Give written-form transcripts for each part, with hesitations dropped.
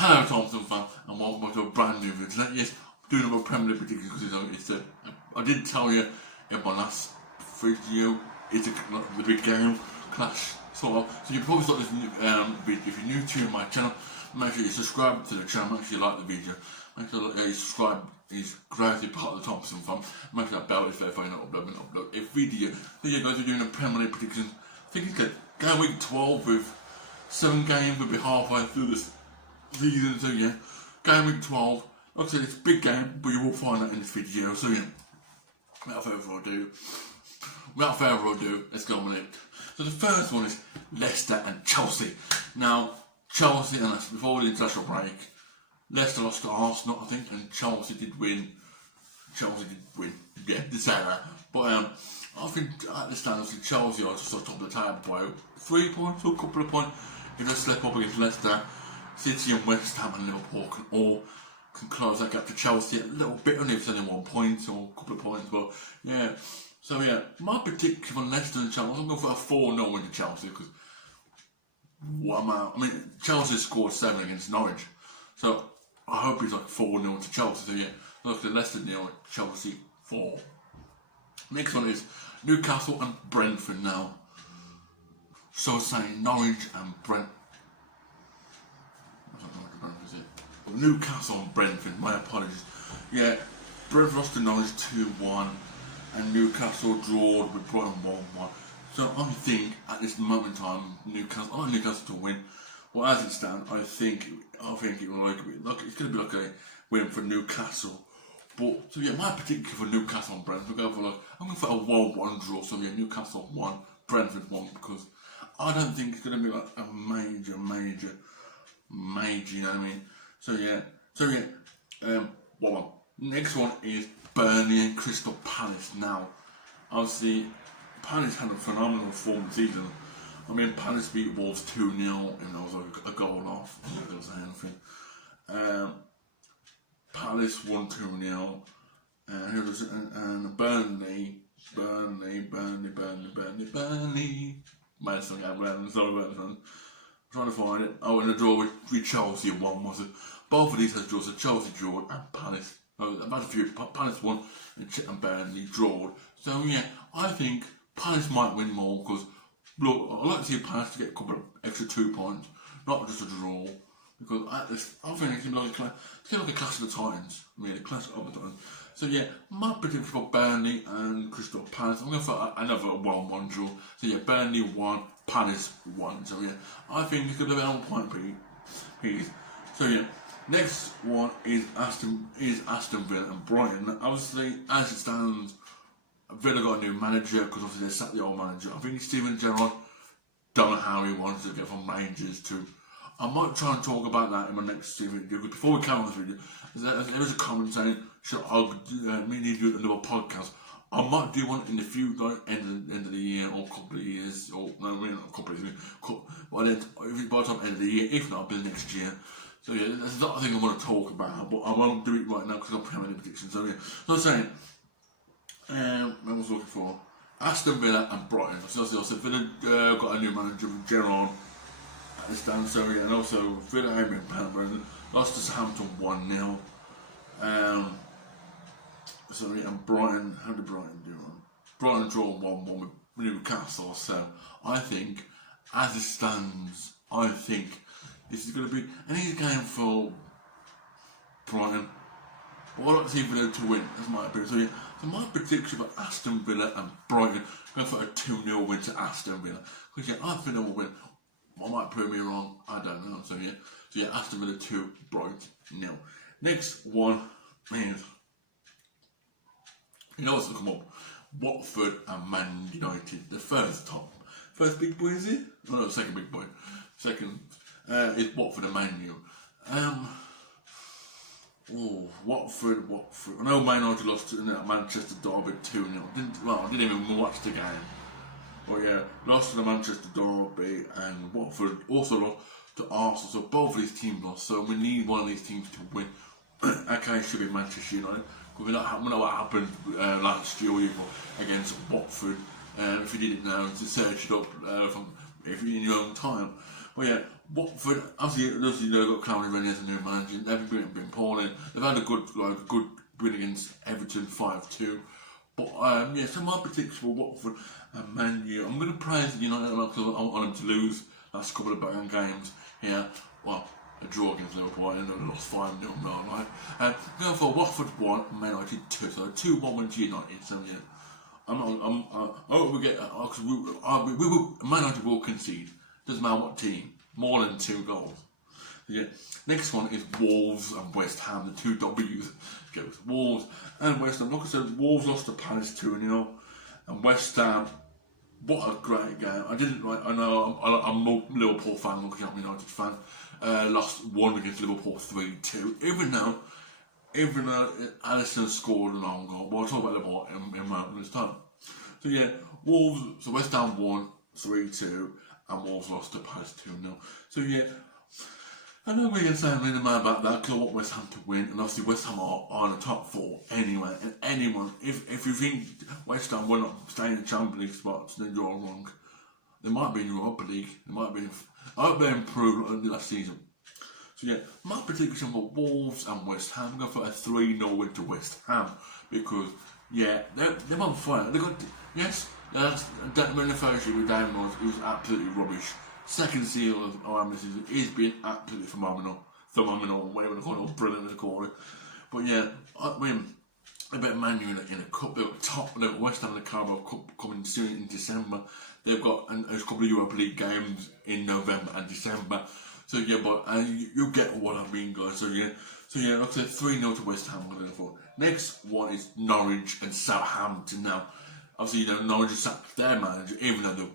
Hello Thompson Fam, and welcome back to a brand new video. Tonight, yes, I'm doing another Premier League prediction because I did tell you in my last video, it's the big game clash sort of. So you probably start this video. If you're new to my channel, make sure you subscribe to the channel, make sure you like the video, make sure you subscribe. Is greatly part of the Thompson Fam. Make sure that bell is there if I not upload a video. So yeah guys, we're doing a Premier League prediction. I think it's good. Gameweek 12 with 7 games, we'll be halfway through this season, so yeah, Gameweek 12, like I said, it's a big game, but you will find that in this video, so yeah, without further ado, let's go on with it. So the first one is Leicester and Chelsea. Now, Chelsea, and that's before the international break, Leicester lost to Arsenal, I think, and Chelsea did win, yeah, did say that, but I think at this standards, Chelsea are just on top of the table by 3 points or a couple of points. If they slip up against Leicester, City and West Ham and Liverpool can close that gap to Chelsea a little bit, only if it's only 1 point or a couple of points, but yeah. So yeah, my prediction for Leicester and Chelsea, I'm going for a 4-0 win to Chelsea, because Chelsea scored 7 against Norwich, so I hope it's like 4-0 to Chelsea, so yeah, look at Leicester 0, Chelsea 4. Next one is Newcastle and Brentford now. So saying Norwich and Brentford. Newcastle and Brentford, my apologies. Yeah, Brentford lost to Norwich 2-1 and Newcastle drawed with Brighton 1-1. So I think at this moment in time, I like Newcastle to win. Well, as it stands, I think it will it's going to be like a win for Newcastle. But so yeah, my prediction for Newcastle and Brentford, I'm going for a 1-1 draw. So yeah, Newcastle 1, Brentford 1, because I don't think it's going to be like a major, you know what I mean? So yeah, 1-1. Next one is Burnley and Crystal Palace. Now, obviously, Palace had a phenomenal form this season. I mean, Palace beat Wolves 2-0, and that was like a goal off. I don't say anything. Palace won 2-0, and Burnley. My son, I'm trying to find it. Oh, and a draw with Chelsea 1 was it? Both of these had draws, so Chelsea drawed and Palace. I've had a few. Palace won and Burnley drawed. So yeah, I think Palace might win more because look, I'd like to see Palace to get a couple of extra 2 points, not just a draw. Because at this, I think it's going to be like a clash of the Titans. I mean, a clash of the Titans. So yeah, my prediction for Burnley and Crystal Palace, I'm going for another 1-1 draw. So yeah, Burnley 1, Palace 1. So yeah, I think it's going to be a 1 point piece. So yeah, next one is Aston Villa and Brighton. Obviously, as it stands, Villa got a new manager because obviously they sacked the old manager. I think Steven Gerrard don't know how he wants to get from Rangers to. I might try and talk about that in my next video, because before we come on this video, there is a comment saying, should I do another podcast? I might do one in the future, end of the year, or a couple of years, or no, maybe not a couple of years, by the time end of the year, if not, it'll be next year. So yeah, there's a lot of things I want to talk about, but I won't do it right now because I'm Premier League predictions. So yeah, so I'm saying, what was I looking for? Aston Villa and Brighton. So Villa got a new manager with Gerrard. Sorry, and also Villa and Brentford lost to Southampton 1-0. Sorry, and Brighton, how did Brighton do? Brighton draw 1-1 with Newcastle. So I think, as it stands, I think this is going to be an easy game for Brighton. But I'd like to see Villa to win. That's my opinion. So yeah, so my prediction for Aston Villa and Brighton, I'm going for a 2-0 win to Aston Villa. Because yeah, I think they will win. I might prove me wrong, I don't know. So yeah, Aston Villa 2, Brighton 0. Next one is, you know what's going to come up? Watford and Man United. The first big boy, is it? Oh no, second big boy. Second is Watford and Man U. Watford. I know Man United lost to Manchester Derby 2-0. I didn't even watch the game. But yeah, lost to the Manchester Derby, and Watford also lost to Arsenal. So both of these teams lost. So we need one of these teams to win. Okay, it should be Manchester United. Because we know what happened last year against Watford. If you didn't know, to search it up if you're in your own time. But yeah, Watford, obviously they've got Clowney Rennie as a new manager. They've been poorly. They've had a good win against Everton 5-2. But so my predictions for Watford and Man U. I'm going to praise United because I want them to lose last couple of back games here. Well, a draw against Liverpool and they lost 5-0 in real life. Going for Watford 1, Man United 2. So 2-1 win to United. So yeah, I hope we get because Man United will concede. Doesn't matter what team, more than 2 goals. Yeah. Next one is Wolves and West Ham, the 2 W's. Wolves and West Ham. Like I said, Wolves lost to Palace 2-0, and West Ham. What a great game! I know I'm a Liverpool fan, not a United fan. Lost 1 against Liverpool 3-2. Even though Alisson scored a long goal. But I'll talk about Liverpool in a moment time. So yeah, Wolves. So West Ham won 3-2, and Wolves lost to Palace 2-0. So yeah. I know we're going to say a minute about that because I want West Ham to win, and obviously West Ham are in the top 4 anyway. And anyone, if you think West Ham will not stay in the Champions League spots, then you're all wrong. They might be in the Europa League. I hope they improved on the last season. So yeah, my prediction for Wolves and West Ham, I'm going for a 3-0 win to West Ham because yeah, they're on fire. They got that when the first year with Damon it was absolutely rubbish. Second season of our season is being absolutely phenomenal, whatever they call it, brilliant they call it. But yeah, I mean, I bet Man U in a cup. They've got top. They've got West Ham in the Carabao Cup coming soon in December. They've got a couple of Europa League games in November and December. So yeah, but you get what I mean, guys. So yeah, like I said, 3-0 to West Ham. I'm going for. Next one is Norwich and Southampton. Now, obviously, Norwich sacked their manager, even though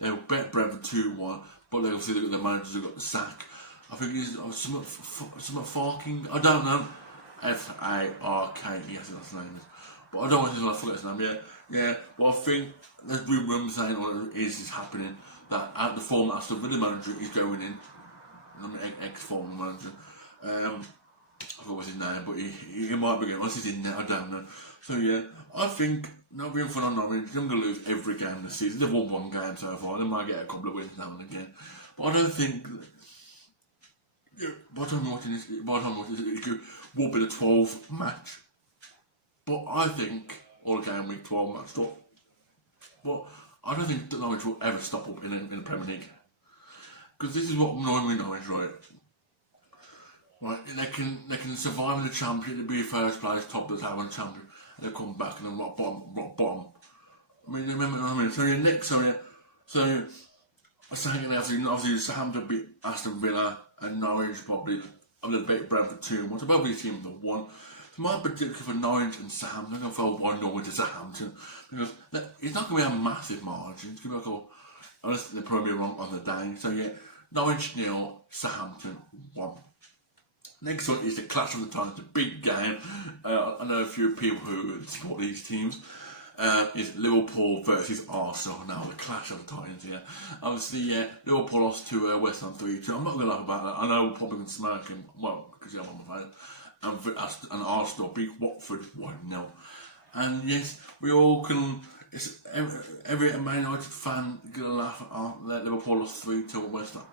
they bet Brentford 2-1, but they obviously the managers have got the sack. I think it's something Farking. I don't know. F-A-R-K. Yes, that's his name. But I don't want to forget his name. Yeah. But I think there's been rumours saying what is happening that at the form that Aston Villa manager is going in. Ex-former manager. I forgot what's his name, but he might be going. Once he's in there, I don't know. So yeah, I think not being fun on Norwich, they're going to lose every game this season. They've won 1 game so far. They might get a couple of wins now and again, but I don't think. By the time watching this, it will be the 12th match. But I think all game week 12 match stop. But I don't think that Norwich will ever stop up in the Premier League because this is what annoys me Norwich, right? Right, they can survive in the Championship, to be first place, top of the table in the Championship, and they come back and then rock bottom. I mean, remember what I mean? So yeah, next, I was saying obviously Southampton beat Aston Villa and Norwich probably. I'm going to beat Brentford 2-1. So both these teams have won. So my prediction for Norwich and Southampton, I'm going to throw 1-0 to Southampton because it's not going to be a massive margin. It's going to be like unless they're probably wrong on the day. So yeah, Norwich 0, Southampton 1. Next one is the Clash of the Titans, the big game. I know a few people who support these teams. Is Liverpool versus Arsenal. Now, the Clash of the Titans, yeah. Obviously, Liverpool lost to West Ham 3-2. I'm not going to laugh about that. I know we're probably going to smack him, well, because I'm on my phone. And Arsenal beat Watford 1-0. And yes, we all can. Every Man United fan going to laugh at Liverpool lost 3-2 at West Ham.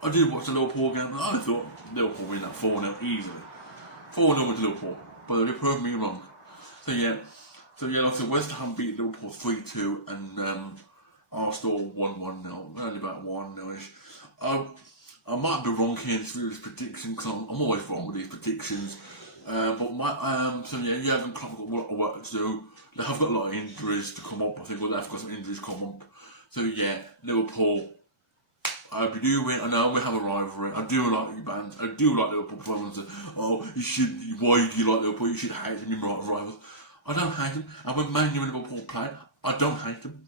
I did watch the Liverpool game and I thought Liverpool win that 4-0 easily. 4-0 to Liverpool, but they proved me wrong. So like I said, West Ham beat Liverpool 3-2 and Arsenal won 1-0, only about 1-0-ish. I might be wrong here in this prediction because I'm always wrong with these predictions. But Jurgen Klopp got a lot of work to do. They have got a lot of injuries to come up. I think they've got some injuries come up. So yeah, Liverpool. I do win. I know we have a rivalry. I do like you bands. I do like Liverpool performances. Why do you like Liverpool? You should hate them, your rivals. I don't hate them. And when Man U and Liverpool play, I don't hate them.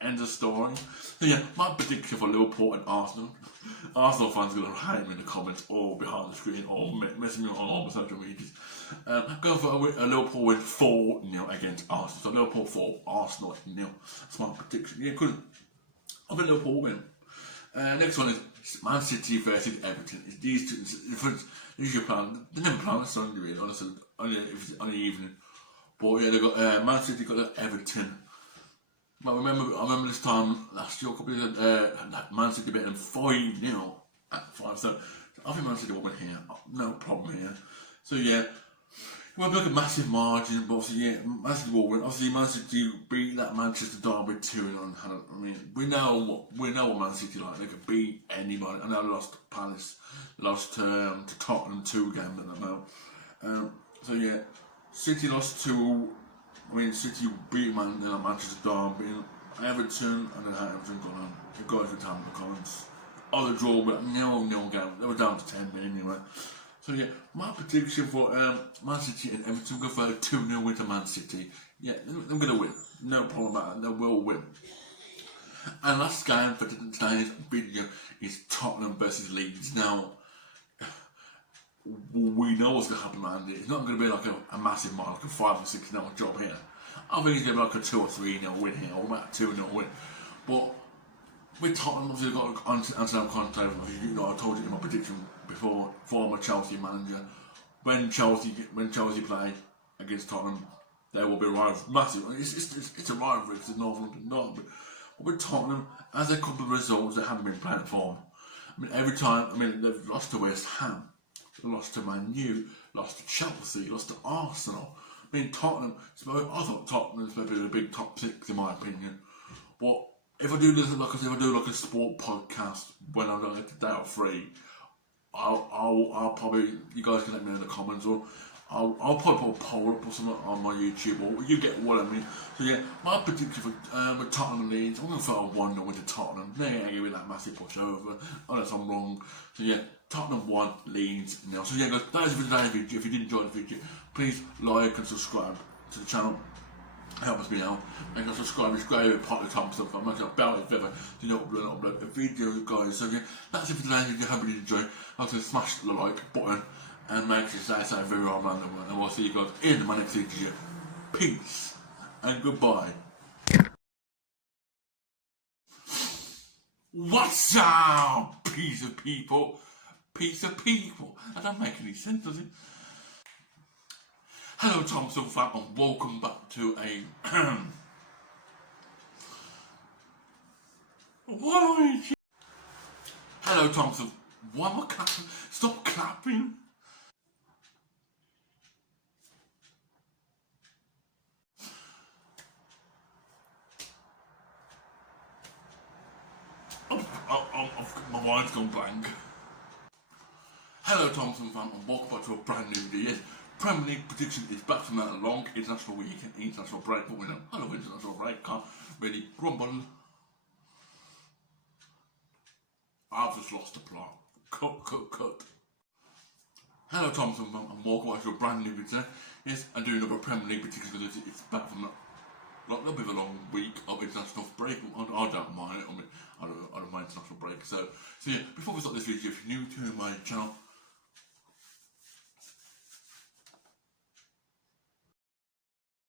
End of story. So yeah, my prediction for Liverpool and Arsenal. Arsenal fans are going to hate me in the comments or behind the screen or messing me on all my social medias. Going for a Liverpool win 4-0 against Arsenal. So Liverpool 4, Arsenal 0. That's my prediction. Yeah, good. I think Liverpool win. Next one is Man City versus Everton. It's these two. Usually plan. They never plan on Sunday, really. Honestly, only if it's on the evening. But yeah, they got Man City got Everton. But I remember this time last year, a couple of years ago, Man City beat them 5-0 at 5. So I think Man City will win here. No problem here. So yeah, it won't be like a massive margin, but obviously yeah, Man City will win. Obviously Man City beat that Manchester derby 2-0. I mean, we know what Man City like. They can beat anybody. I know they lost to Palace, lost to Tottenham 2 games at the moment. So yeah, City lost to. I mean, City beat Manchester derby, Everton, and then Everton gone on. You guys were down in the comments. Oh, the draw, but no game. They were down to 10 men anyway. So yeah, my prediction for Man City and Everton go for a 2-0 win to Man City. Yeah, they're going to win. No problem about it. They will win. And last game for today's video is Tottenham versus Leeds. Now, we know what's going to happen, man. It's not going to be like a massive mark, like a 5 or 6 0 job here. I think it's going to be like a 2 or 3 0 win here, or about a 2 0 win. But with Tottenham, obviously, they've got Antonio Conte. You know, I told you in my prediction before, former Chelsea manager. When Chelsea play against Tottenham, there will be a rivalry. Massive. It's a rivalry because it's North London derby. But with Tottenham, as a couple of results, they haven't been playing form. I mean, every time, they've lost to West Ham. Lost to Man U, lost to Chelsea, lost to Arsenal. I mean, Tottenham, I thought Tottenham's maybe the big top 6 in my opinion. But if I do like a sport podcast when I'm like a day or free, I'll probably, you guys can let me know in the comments, or I'll probably put a poll up or something on my YouTube, or you get what I mean. So yeah, my prediction for Tottenham and Leeds, I'm going to throw a 1-0 into Tottenham. They ain't going to be that massive pushover, unless I'm wrong. So yeah, Tottenham 1, Leeds 0. So yeah guys, that is it for today's video. If you did enjoy the video, please like and subscribe to the channel. Help us me out. And subscribe and part of the Thompson Fam. Make sure bell is ever so you don't upload a video, guys. So yeah, that's it for today's video. Hope you enjoyed. Also smash the like button and make sure you stay safe very well, man. And we'll see you guys in my next video. Peace and goodbye. What's up, piece of people? Piece of people. That don't make any sense, does it? Hello, Thompson Fam, and welcome back to a what are you? Hello, Thompson. Why am I clapping? Stop clapping. My mind's gone blank. Hello, Thompson Fam, and welcome back to a brand new video. Yes, Premier League prediction is back from that long international week and international break, but we know I love international break, can't really grumble. I've just lost the plot. Cut. Hello, Thompson Fam, and welcome back to a brand new video. Yes, I'm doing another Premier League prediction because it's back from that. Like, there'll be a long week of international break. I don't mind it. I don't mind international break. So yeah, before we start this video, if you're new to my channel,